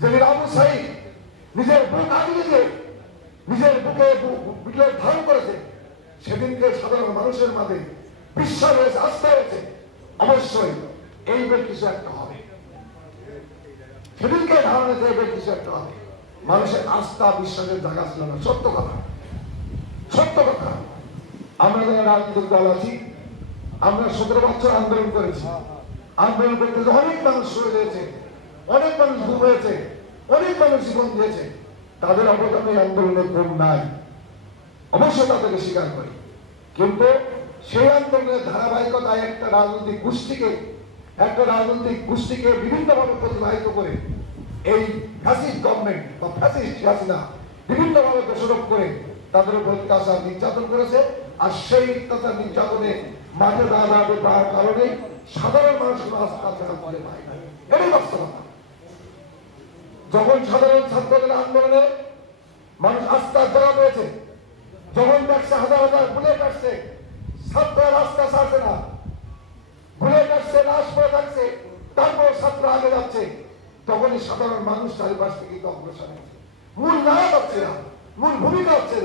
যেদিন আবু সাইদ নিজের বুক আগিয়ে দিয়ে নিজের বুকে বিপ্লব ধারণ করেছে, সেদিনকে সাধারণ মানুষের মাঝে বিশ্বাস হয়েছে, আস্থা হয়েছে, অবশ্যই এইবার কিছু একটা হবে। সেদিনকে ধারণা হয়েছে এইবার কিছু একটা হবে। মানুষের আস্থা বিশ্বাসের জায়গা ছিল না। সত্য কথা, সত্য কথা। আমরা যারা রাজনৈতিক দল আছি, আমরা 17 বছর আন্দোলন করেছি। আন্দোলন করতে অনেক মানুষ শহীদ হয়েছে, অনেক মানুষ গুম হয়েছে, অনেক মানুষ জীবন দিয়েছে। তাদের অবদান এই আন্দোলনে কম নাই, অবশ্যই তাদেরকে স্বীকার করি। কিন্তু সেই আন্দোলনের ধারাবাহিকতায় একটা রাজনৈতিক গোষ্ঠীকে বিভিন্নভাবে প্রতিবাহিত করে এই ফ্যাসিস্ট গভর্নমেন্ট বা ফ্যাসিস্ট হাসিনা বিভিন্নভাবে দোষারোপ করে তাদের উপর অত্যাচার নির্যাতন করেছে। আর সেই অত্যাচার নির্যাতনে মাঠে দাঁড়াবে পাওয়ার কারণে সাধারণ মানুষের আস্থা ছাড়া করে পায় না। এটাই বাস্তবতা। যখন সাধারণ ছাত্রদের আন্দোলনে মানুষ আস্থার জায়গা পেয়েছে, যখন দেখছে হাজার হাজার বুলেট আসছে, ছাত্ররা রাস্তা ছাড়ছে না, বুলেট আসছে, লাশ পড়ে থাকছে, তারপর ছাত্র আগে যাচ্ছে, তখনই সাধারণ মানুষ চারিপাশ থেকে অগ্রসর হচ্ছে। মূল নায়ক হচ্ছে না, মূল ভূমিকা হচ্ছে